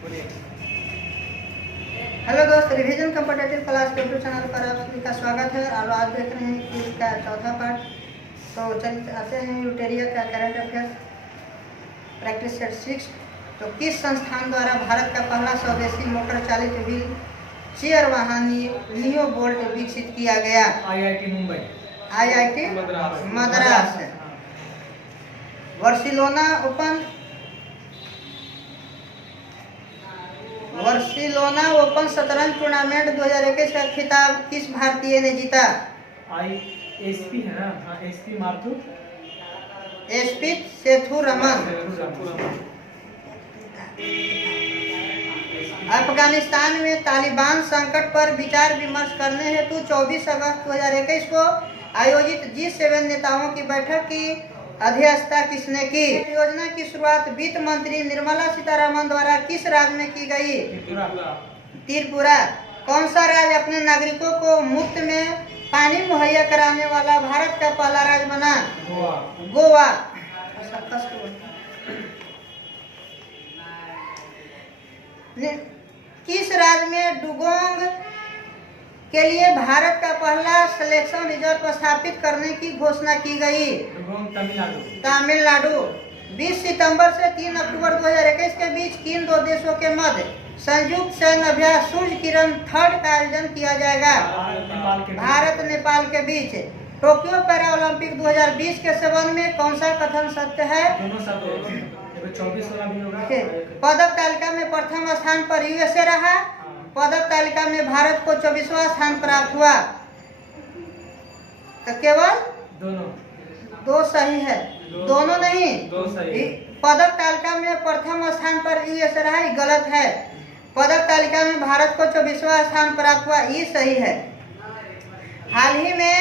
Hello दोस्त, revision competitive class YouTube channel पर आप सभी का स्वागत है। और आज देख रहे हैं कि इसका चौथा पार्ट। तो चलिए आते हैं यूटेरिया का करंट अफेयर प्रैक्टिस सेट 6। तो किस संस्थान द्वारा भारत का पहला स्वदेशी मोटर चालित व्हील चेयर वाहन नियो बोल्ट विकसित किया गया? IIT Mumbai, IIT Madras. Barcelona open शतरंज टूर्नामेंट 2021 का खिताब किस भारतीय ने जीता? SP है ना? हाँ, SP मार्थुर SP सेथुरमन। अफगानिस्तान में तालिबान संकट पर विचार विमर्श करने हेतु 24 अगस्त 2021 को आयोजित G7 नेताओं की बैठक की अध्यक्षता किसने की? योजना की शुरुआत वित्त मंत्री निर्मला सीतारमण द्वारा किस राज्य में की गई? त्रिपुरा। कौन सा राज्य अपने नागरिकों को मुफ्त में पानी मुहैया कराने वाला भारत का पहला राज्य बना? गोवा। किस राज्य में डुगोंग के लिए भारत का पहला सिलेक्शन रिजर्व स्थापित करने की घोषणा की गई? तमिलनाडु। 20 सितंबर से 3 अक्टूबर 2021 के बीच किन दो देशों के मध्य संयुक्त सैन्य अभ्यास सूर्य किरण 3 का आयोजन किया जाएगा? भारत नेपाल के बीच। टोक्यो पैरा ओलंपिक 2020 के संबंध में कौन सा कथन सत्य है? पदक तालिका में प्रथम स्थान पर USA रहा। पदक तालिका में भारत को 24वां स्थान प्राप्त हुआ। तो केवल दो सही है, दोनों नहीं। पदक तालिका में प्रथम स्थान पर USA रहा, ये गलत है। पदक तालिका में भारत को 24वां स्थान प्राप्त हुआ, ये सही है। हाल ही में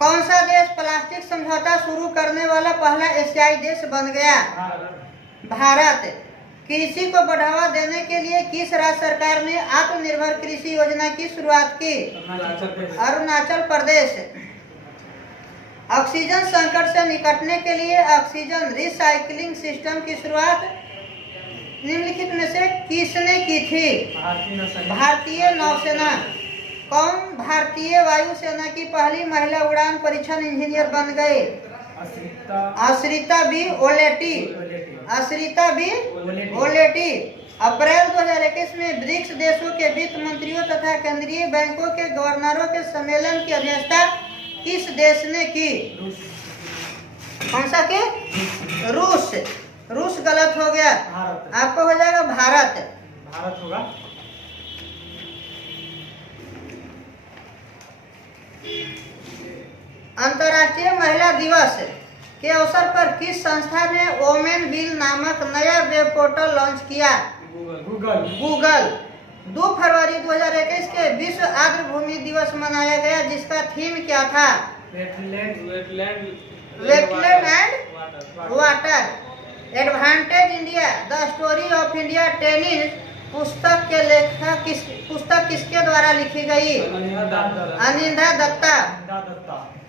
कौन सा देश प्लास्टिक समझौता शुरू करने वाला पहला एशियाई देश बन गया? भारत। कृषि को बढ़ावा देने के लिए किस राज्य सरकार ने आत्मनिर्भर कृषि योजना की शुरुआत की? अरुणाचल प्रदेश। ऑक्सीजन संकट से निपटने के लिए ऑक्सीजन रिसाइकलिंग सिस्टम की शुरुआत निम्नलिखित में से किसने की थी? भारतीय नौसेना। कौन भारतीय वायुसेना की पहली महिला उड़ान परीक्षण इंजीनियर बन गए? आश्रिता बी ओलेटी। अप्रैल 2021 में ब्रिक्स देशों के वित्त मंत्रियों तथा केंद्रीय बैंकों के गवर्नरों के सम्मेलन की अध्यक्षता किस देश ने की? कौन सा के? रूस गलत हो गया, आपको हो जाएगा भारत होगा। अंतर्राष्ट्रीय महिला दिवस के अवसर पर किस संस्था ने वोमेन बिल नामक नया वेब पोर्टल लॉन्च किया? गूगल। 2 फरवरी 2021 के विश्व आर्द्र भूमि दिवस मनाया गया, जिसका थीम क्या था? Wetland and water. Advantage India the story of India tennis पुस्तक किसके द्वारा लिखी गई? अनिंदा दत्ता।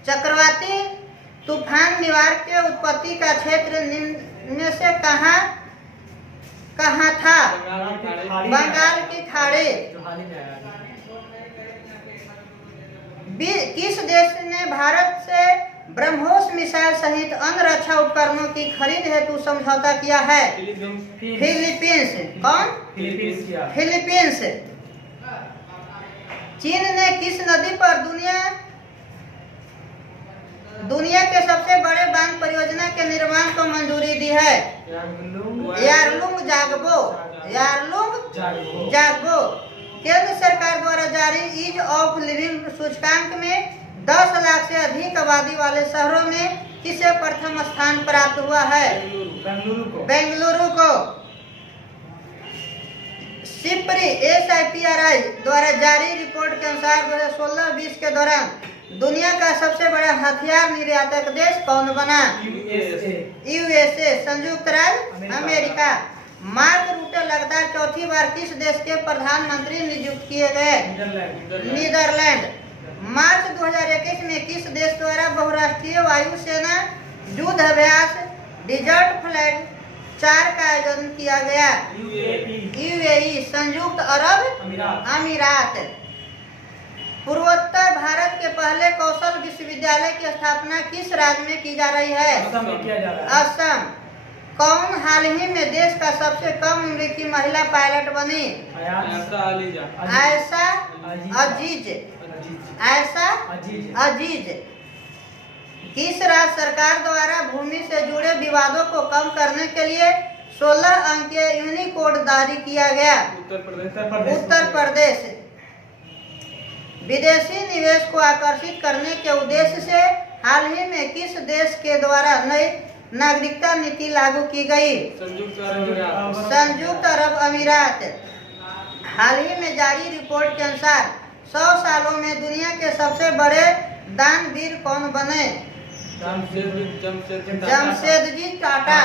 चक्रवाती तूफान निवार के उत्पत्ति का क्षेत्र निम्न में से कहाँ था? बंगाल की खाड़ी। किस देश ने भारत से ब्रह्मोस मिसाइल सहित अन्य रक्षा उपकरणों की खरीद हेतु समझौता किया है? फिलीपींस। कौन? फिलीपींस। चीन ने किस नदी पर दुनिया के सबसे बड़े बांध परियोजना के निर्माण को मंजूरी दी है? यारलुंग जागबो। केंद्र सरकार द्वारा जारी ईज ऑफ लिविंग सूचकांक में 10 लाख से अधिक आबादी वाले शहरों में किसे प्रथम स्थान प्राप्त हुआ है? बेंगलुरु को। SIPRI द्वारा जारी रिपोर्ट के अनुसार 2016-20 के दौरान दुनिया का सबसे बड़ा हथियार निर्यातक देश कौन बना? USA संयुक्त राज्य अमेरिका। मार्क रूटे लगातार चौथी बार किस देश के प्रधानमंत्री नियुक्त किए गए? नीदरलैंड। मार्च 2021 में किस देश द्वारा बहुराष्ट्रीय वायुसेना युद्ध अभ्यास डिजर्ट फ्लैग 4 का आयोजन किया गया? यूएई, संयुक्त अरब अमीरात। पूर्वोत्तर भारत के पहले कौशल विश्वविद्यालय की स्थापना किस राज्य में की जा रही है? असम में किया जा रहा है। असम। कौन हाल ही में देश का सबसे कम उम्र की महिला पायलट बनी? आयशा अजीज। आयशा अजीज। किस राज्य सरकार द्वारा भूमि से जुड़े विवादों को कम करने के लिए 16 अंकीय यूनिकोड जारी किया गया? उत्तर प्रदेश। विदेशी निवेश को आकर्षित करने के उद्देश्य से हाल ही में किस देश के द्वारा नई नागरिकता नीति लागू की गई? संयुक्त अरब अमीरात। हाल ही में जारी रिपोर्ट के अनुसार 100 सालों में दुनिया के सबसे बड़े दानवीर कौन बने? जमशेदजी टाटा।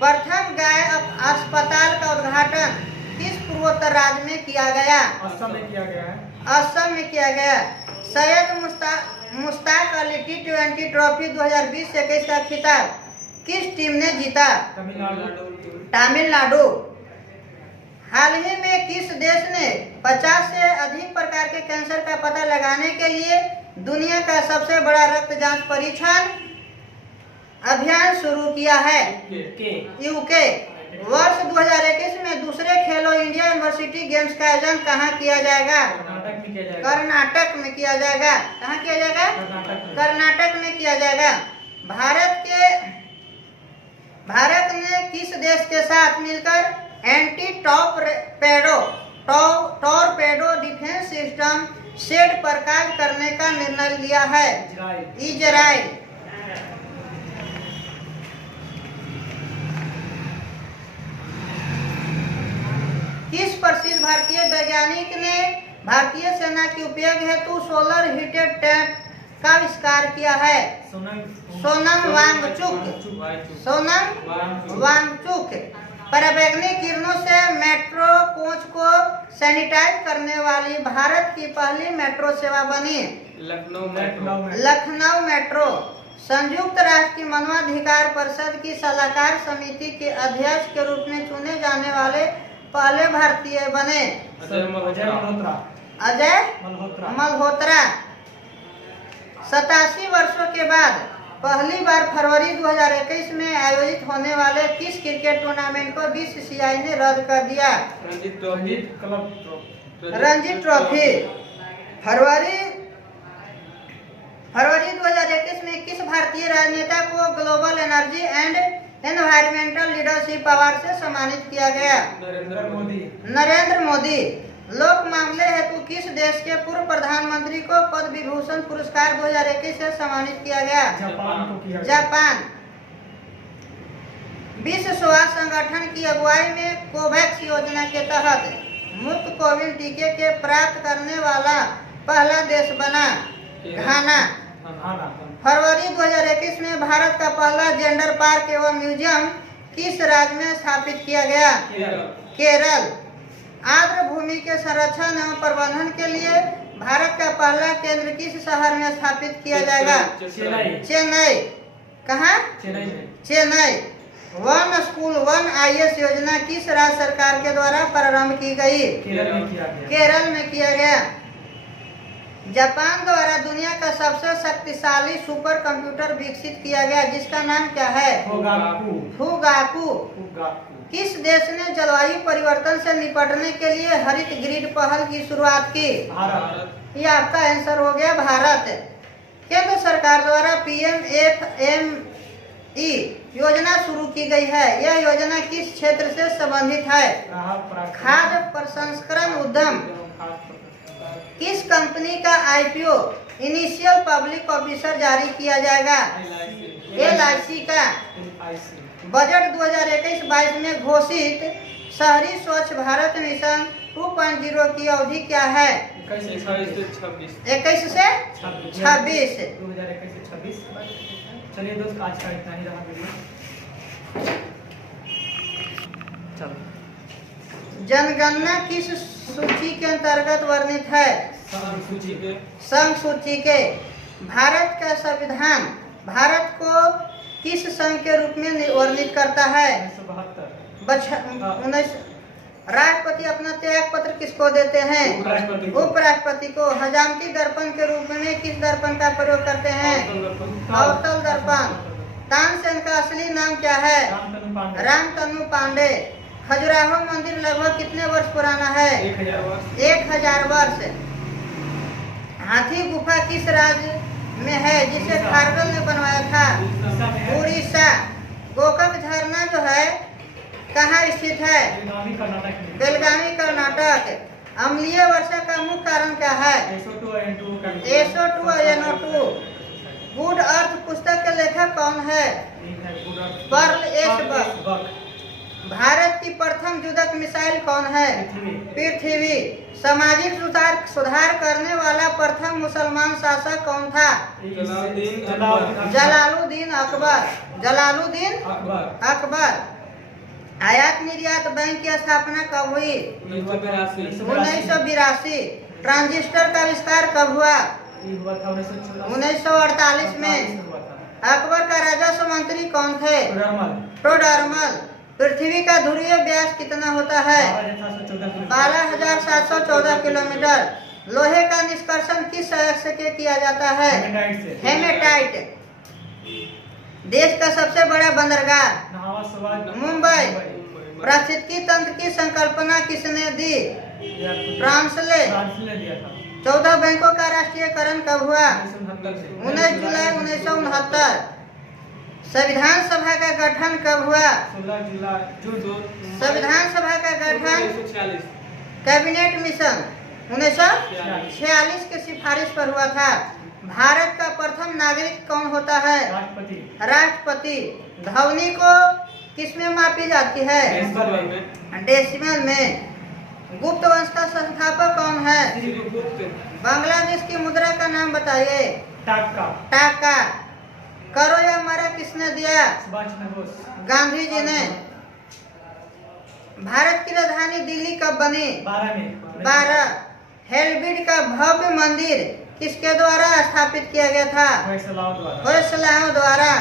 प्रथम गाय अस्पताल का उद्घाटन किस पूर्वोत्तर राज्य में किया गया? असम में किया गया है। असम में किया गया। सैयद मुश्ताक अली T20 ट्रॉफी 2020-21 का खिताब किस टीम ने जीता? तमिलनाडु। हाल ही में किस देश ने 50 से अधिक प्रकार के कैंसर का पता लगाने के लिए दुनिया का सबसे बड़ा रक्त जांच परीक्षण अभियान शुरू किया है? यूके। वर्ष 2021 में दूसरे खेलो इंडिया यूनिवर्सिटी गेम्स का आयोजन कहाँ किया जाएगा? कर्नाटक में किया जाएगा। कहाँ किया जाएगा? कर्नाटक में किया जाएगा। भारत ने किस देश के साथ मिलकर anti torpedo defence system shed पर कार्य करने का निर्णय लिया है? इजराइल। किस प्रसिद्ध भारतीय वैज्ञानिक ने भारतीय सेना के उपयोग हेतु सोलर हीटेड टैंक का आविष्कार किया है? सोनम वांगचुक। पराबैंगनी किरणों से मेट्रो कोच को सैनिटाइज करने वाली भारत की पहली मेट्रो सेवा बनी? लखनऊ मेट्रो। संयुक्त राष्ट्र की मानवाधिकार परिषद की सलाहकार समिति के अध्यक्ष के रूप में चुने जाने वाले पहले भारतीय बने? अजय मल्होत्रा। 87 वर्षों के बाद पहली बार फरवरी 2021 में आयोजित होने वाले किस क्रिकेट टूर्नामेंट को बीसीसीआई ने रद्द कर दिया? रणजी ट्रॉफी। फरवरी 2021 में किस भारतीय राजनेता को global energy and environmental leadership award से सम्मानित किया गया? नरेंद्र मोदी। लोक मामले हेतु किस देश के पूर्व प्रधानमंत्री को पद्म विभूषण पुरस्कार 2021 से सम्मानित किया गया? जापान। विश्व स्वास्थ्य संगठन की अगुवाई में कोवैक्स योजना के तहत मुफ्त कोविड टीके के प्राप्त करने वाला पहला देश बना घाना। फरवरी 2021 में भारत का पहला जेंडर पार्क एवं म्यूजियम किस राज्य में स्थापित किया गया? केरल। आर्द्र भूमि के संरक्षण एवं प्रबंधन के लिए भारत का पहला केंद्र किस शहर में स्थापित किया जाएगा? चेन्नई। कहाँ? Chennai. One school one IAS योजना किस राज्य सरकार के द्वारा प्रारंभ की गई? केरल में किया गया। जापान द्वारा दुनिया का सबसे शक्तिशाली सुपर कंप्यूटर विकसित किया गया जिसका नाम क्या है? फुगाकू। किस देश ने जलवायु परिवर्तन से निपटने के लिए हरित ग्रिड पहल की शुरुआत की? भारत। ये आपका आंसर हो गया, भारत। केंद्र सरकार द्वारा PMFME योजना शुरू की गई है। यह योजना किस क्षेत्र से संबंधित है? खाद्य प्रसंस्करण उद्यम। किस कंपनी का IPO इनिशियल पब्लिक ऑफिसर जारी किया जाएगा? LIC का। बजट 2021-22 में घोषित शहरी स्वच्छ भारत मिशन 2.0 की अवधि क्या है? 21 से 26। चलिए दोस्त, आज का इतना ही रहा वीडियो। चलो। जनगणना किस सूची के अंतर्गत वर्णित है? संघ सूची के। भारत का संविधान भारत को किस संघ के रूप में वर्णित करता है? 1972। 19 राष्ट्रपति अपना त्याग पत्र किसको देते हैं? उपराष्ट्रपति को। उपराष्ट्रपति को। हजामती दर्पण के रूप में किस दर्पण का प्रयोग करते हैं? अवतल दर्पण। तानसेन का असली नाम क्या है? रामतनु पांडे। रामतनु पांडे। खजुराहो मंदिर लगभग कितने वर्ष पुराना है? 1000 वर्ष। 1000 वर्ष। हाथी गुफा किस राज्य में है जिसे खारवेल ने बनवाया था? उड़ीसा। गोकक झरना जो है कहाँ स्थित है? बेलगावी कर्नाटक में। बेलगावी कर्नाटक। अम्लीय वर्षा का मुख्य कारण क्या है? SO2 गुड अर्थ पुस्तक के लेखक कौन है? पर्ल एस बक। भारत की प्रथम युद्धक मिसाइल कौन है? पृथ्वी। सामाजिक सुधार करने वाला प्रथम मुसलमान शासक कौन था? जलालुद्दीन अकबर। जलालुद्दीन अकबर। आयात निर्यात बैंक की स्थापना कब हुई? 1982। ट्रांजिस्टर का आविष्कार कब हुआ? 1948 में। अकबर का राजस्व मंत्री कौन थे? टोडरमल। पृथ्वी का ध्रुवीय व्यास कितना होता है? 12,714 किलोमीटर। लोहे का निष्कर्षण किस संयंत्र से किया जाता है? हेमेटाइट। देश का सबसे बड़ा बंदरगाह? मुंबई। पारिस्थितिकी तंत्र की संकल्पना किसने दी? ट्रांसले। 14 बैंकों का राष्ट्रीयकरण कब हुआ? 19 जुलाई 1969। संविधान सभा का गठन कब हुआ? 16 जुलाई। संविधान सभा का गठन 1946। कैबिनेट मिशन 1946 की सिफारिश पर हुआ था। भारत का प्रथम नागरिक कौन होता है? राष्ट्रपति। ध्वनि को किसमें मापी जाती है? डेसिमल में। गुप्त वंश का संस्थापक कौन है? बांग्लादेश की मुद्रा का नाम बताइए। टाका। करो या मरा किसने दिया? गांधी जी ने। भारत की राजधानी दिल्ली कब बनी? 12। हेलविड का भव्य मंदिर किसके द्वारा स्थापित किया गया था? होयसलाओं द्वारा।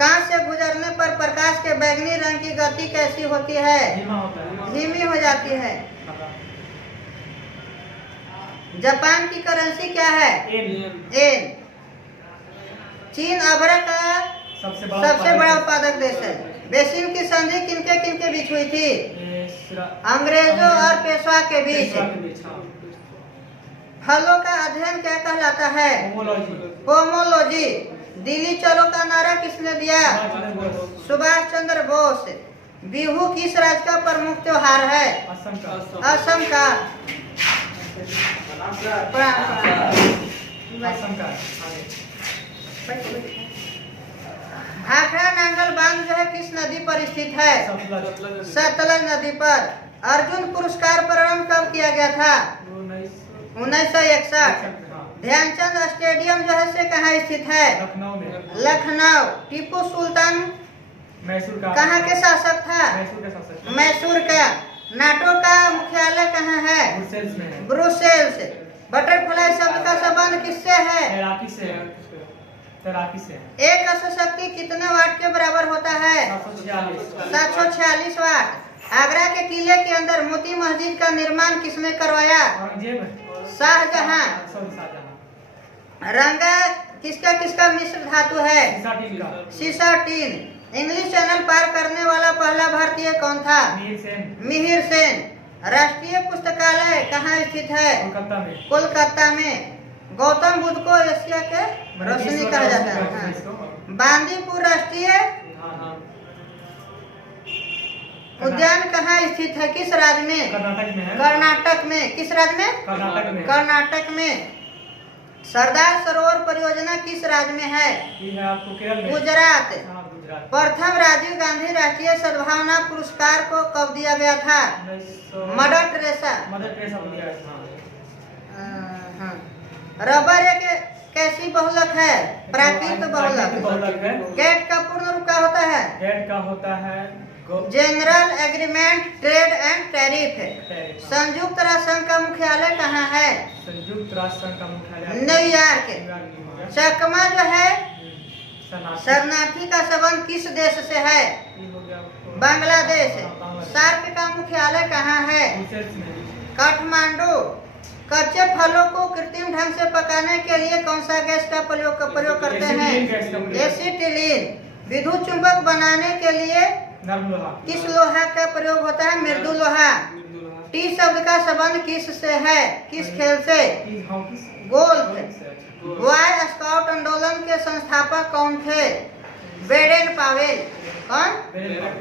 कांच से गुजरने पर प्रकाश के बैंगनी रंग की गति कैसी होती है? धीमी हो जाती है। जापान की करेंसी क्या है? येन। चीन अभ्र का सबसे बड़ा उत्पादक देश है। बेसिन की संधि किनके किनके बीच हुई थी? अंग्रेजों और पेशवा के बीच। फलों का अध्ययन क्या कहलाता है? पोमोलॉजी। दिल्ली चलो का नारा किसने दिया? सुभाष चंद्र बोस। बिहू किस राज्य का प्रमुख त्योहार है? असम का। भाखड़ा नांगल बांध जो है किस नदी पर स्थित है? सतलज नदी पर। अर्जुन पुरस्कार प्रारंभ कब किया गया था? 1961। ध्यानचंद स्टेडियम जो है से कहाँ स्थित है? लखनऊ। टीपू सुल्तान कहाँ के शासक था? मैसूर का। नाटो का मुख्यालय कहाँ है? ब्रुसेल्स। बटरफ्लाई शब्द का संबंध किससे है? तैराकी से। एक अश्वशक्ति कितने वाट के बराबर होता है? 746 वाट। आगरा के किले के अंदर मोती मस्जिद का निर्माण किसने करवाया? शाहजहां। रंगा किसका किसका मिश्र धातु है? सीसा टीन। इंग्लिश चैनल पार करने वाला पहला भारतीय कौन था? मिहिर सेन। राष्ट्रीय पुस्तकालय कहाँ स्थित है? कोलकाता में। गौतम बुद्ध को एशिया के रोशनी कहा जाता है। बांदीपुर राष्ट्रीय उद्यान कहाँ स्थित है? किस राज्य में? कर्नाटक में। किस राज्य में? कर्नाटक में। सरदार सरोवर परियोजना किस राज्य में है? गुजरात। प्रथम राजीव गांधी राष्ट्रीय सद्भावना पुरस्कार को कब दिया गया था? Mother Teresa. रबर एक कैसी बहुलक है? प्राकृत बहुलक। गेट का पूर्ण रूप क्या होता है? General agreement trade and tariff. संयुक्त राष्ट्र संघ का मुख्यालय कहाँ है? संयुक्त राष्ट्र संघ का मुख्यालय न्यूयॉर्क। चकमा जो है शरणार्थी का संबंध किस देश से है? ये हो गया आपको- बांग्लादेश। हाँ, बांग्लादेश। सार्क का मुख्यालय कहाँ है? ब्रुसेल्स में। काठमांडू। कच्चे फलों को कृत्रिम ढंग से पकाने के लिए कौन सा गैस का प्रयोग करते हैं? एसिटिलीन गैस का प्रयोग। एसिटिलीन। विद्युत चुंबक बनाने के लिए नर्म लोहा। किस लोहा का प्रयोग होता है? मृदु लोहा। मृदु लोहा। टी शब्द का संबंध किस से है? किस खेल से? किस- हाँ, किस- गोल्फ। गोल्फ से, अच्छा। बॉय स्काउट आंदोलन के संस्थापक कौन थे? Baden Powell. कौन?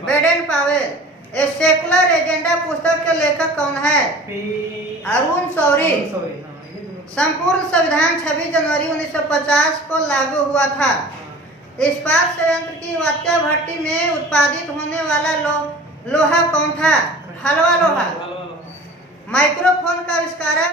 Baden Powell. A secular agenda पुस्तक के लेखक कौन है? अरुण शौरी। अरुण शौरी, हाँ, ये दोनों- संपूर्ण संविधान 26 जनवरी 1950 को लागू हुआ था। हाँ। इस्पात संयंत्र की वात्या भट्टी में उत्पादित होने वाला लोहा कौन था? हलवा लोहा। हलवा लोहा। माइक्रोफोन का आविष्कारक